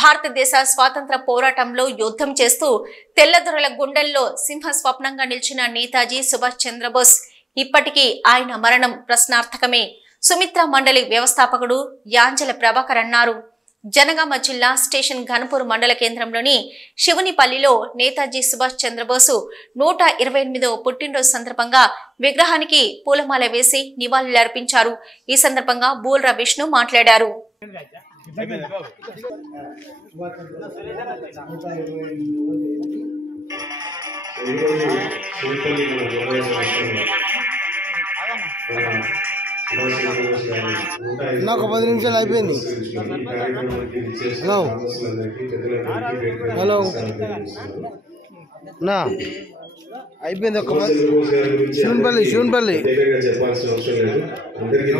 భారతదేశ స్వాతంత్ర పోరాటంలో యుద్ధం చేస్తూ తెల్లదొరల గుండెల్లో సింహ స్వప్నంగా నిలిచిన నేతాజీ సుభాష్ చంద్రబోస్ ఇప్పటికీ ఆయన మరణం ప్రశ్నార్థకమే. సుమిత్ర మండలి వ్యవస్థాపకుడు యాంజల ప్రభాకర్ అన్నారు. జనగామ జిల్లా స్టేషన్ ఘనపూర్ మండల కేంద్రంలోని శివునిపల్లిలో నేతాజీ సుభాష్ చంద్రబోసు 128వ పుట్టినరోజు సందర్భంగా విగ్రహానికి పూలమాల వేసి నివాళులర్పించారు. ఈ సందర్భంగా బూల్రా విష్ణు మాట్లాడారు. నాకు 10 నిమిషాలు అయిపోయింది. హలో హలో నా అయిపోయింది. ఒక శివన్పల్లి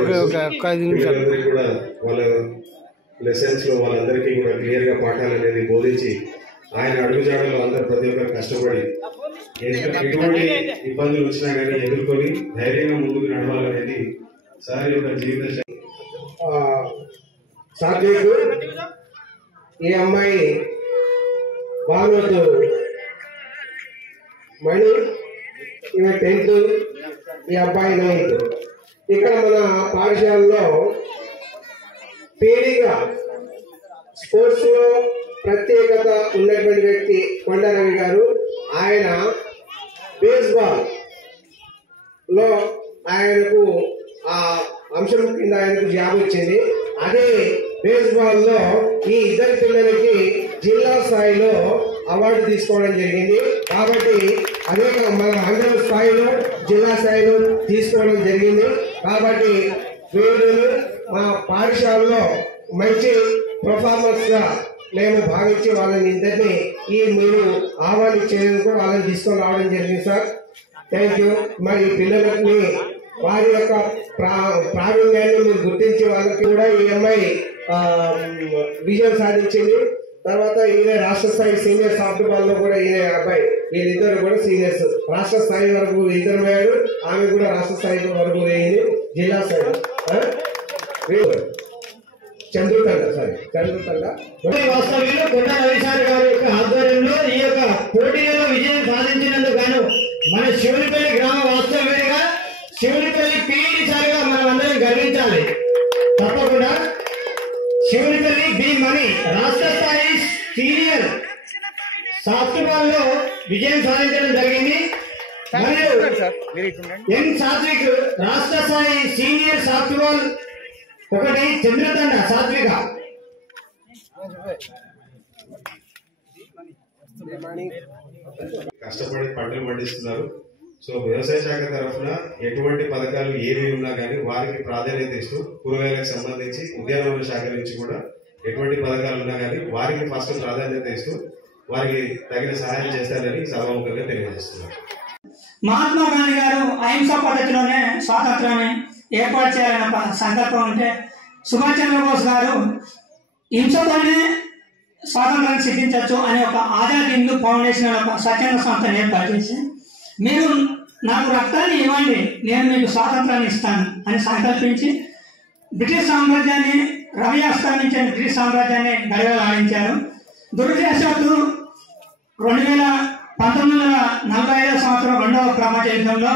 ఓకే ఓకే ఒక్క 5 నిమిషాలు. లెసన్స్ లో వాళ్ళందరికీ కూడా క్లియర్ గా పాఠాలు అనేది బోధించి ఆయన అడుగుజాడలో అందరూ ప్రతి ఒక్కరు కష్టపడి ఎటువంటి ఇబ్బందులు వచ్చినా కానీ ఎదుర్కొని ధైర్యంగా ముందుకు నడవాలనేది సార్ యొక్క జీవిత సాత్విక్. ఈ అమ్మాయి బాగుండదు మణి, ఈమె 10th, ఈ అబ్బాయి 9th. ఇక్కడ మన పాఠశాలలో పీడిగా స్పోర్ట్స్ లో ప్రత్యేకత ఉన్నటువంటి వ్యక్తి కొండరవి గారు. ఆయన బేస్బాల్ లో ఆయనకు ఆ అంశం కింద ఆయనకు జాబ్ వచ్చింది. అదే బేస్బాల్ లో ఈ ఇద్దరు పిల్లలకి జిల్లా స్థాయిలో అవార్డు తీసుకోవడం జరిగింది. కాబట్టి అదే మన మండల స్థాయిలో జిల్లా స్థాయిలో తీసుకోవడం జరిగింది. కాబట్టి వీళ్ళు మా పాఠశాలలో మంచి పర్ఫార్మెన్స్ గా మేము భావించి వాళ్ళని ఇద్దరిని మీరు ఆహ్వానించేందుకు వాళ్ళని తీసుకొని రావడం జరిగింది సార్. Thank you. మరి పిల్లలకి వారి యొక్క ప్రావీణ్యాన్ని మీరు గుర్తించి వాళ్ళకి కూడా ఈ అమ్మాయి విజయం సాధించింది. తర్వాత ఈయన రాష్ట్ర స్థాయి సీనియర్ సాఫ్ట్బాల్ లో కూడా ఈయన అబ్బాయి, వీళ్ళిద్దరు కూడా సీనియర్స్. రాష్ట్ర స్థాయి వరకు ఇద్దరు పోయారు, ఆమె కూడా రాష్ట్ర స్థాయి వరకు వేయింది. జిల్లా స్థాయి చంద్రుతండ వాస్తవ్యులు కొండ రవిసారి గారి యొక్క ఆధ్వర్యంలో ఈ యొక్క పోటీలలో విజయం సాధించినందుకు గాను మన శివునిపల్లి గ్రామ వాస్తవ్యుడిగా శివునిపల్లి పీఈడి సారిగా మనం అందరం గర్వించాలి. తప్పకుండా శివునిపల్లి బి మణి రాష్ట్ర స్థాయి సీనియర్ సాఫ్ట్బాల్ లో విజయం సాధించడం జరిగింది. మరియు ఎన్ సాత్విక్ రాష్ట్ర స్థాయి సీనియర్ సాఫ్ట్బాల్ 1 చంద్రతండ సాత్విక. కష్టపడి పంటలు పండిస్తున్నారు. సో వ్యవసాయ శాఖ తరఫున ఎటువంటి పథకాలు ఏవి ఉన్నా కానీ వారికి ప్రాధాన్యత ఇస్తూ కూరగాయలకు సంబంధించి ఉద్యానవన శాఖ నుంచి కూడా ఎటువంటి పథకాలు ఉన్నా కానీ వారికి ఫస్ట్ ప్రాధాన్యత ఇస్తూ వారికి తగిన సహాయం చేస్తారని సభాముఖంగా తెలియజేస్తున్నారు. మహాత్మా గాంధీ గారు అహింసా పద్ధతిలోనే స్వాతంత్రాన్ని ఏర్పాటు చేయాలన్న సంకల్పం ఉంటే సుభాష్ చంద్రబోస్ గారు హింసతోనే స్వాతంత్రాన్ని సిద్ధించవచ్చు అనే ఒక ఆజాద్ హిందూ ఫౌండేషన్ అనే ఒక స్వచ్ఛంద సంస్థను ఏర్పాటు చేసి మీరు నాకు రక్తాన్ని ఇవ్వండి, నేను మీకు స్వాతంత్రాన్ని ఇస్తాను అని సంకల్పించి బ్రిటిష్ సామ్రాజ్యాన్ని రవి ఆస్థానించిన బ్రిటిష్ సామ్రాజ్యాన్ని గడవలాడించారు. దురదృష్టవశాత్తు 1945 సంవత్సరం 2వ ప్రపంచ యుద్ధంలో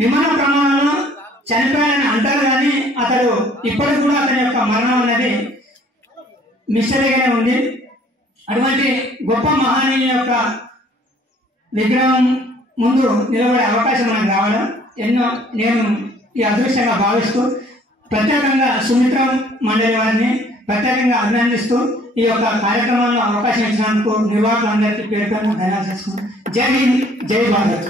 విమాన ప్రమాణంలో చనిపోయాడని అంటారు, కానీ అతడు ఇప్పటికి కూడా అతని యొక్క మరణం అనేది మిస్టరీగానే ఉంది. అటువంటి గొప్ప మహనీయుని యొక్క విగ్రహం ముందు నిలబడే అవకాశం మనకు రావడం నేను ఈ అదృష్టంగా భావిస్తూ ప్రత్యేకంగా సుమిత్ర మండలి వారిని ప్రత్యేకంగా అభినందిస్తూ ఈ యొక్క కార్యక్రమంలో అవకాశం ఇచ్చినందుకు నిర్వాహకులందరికీ పేరు ధన్యవాదాలు చేసుకున్నాను. జై హింద్, జై భారత్.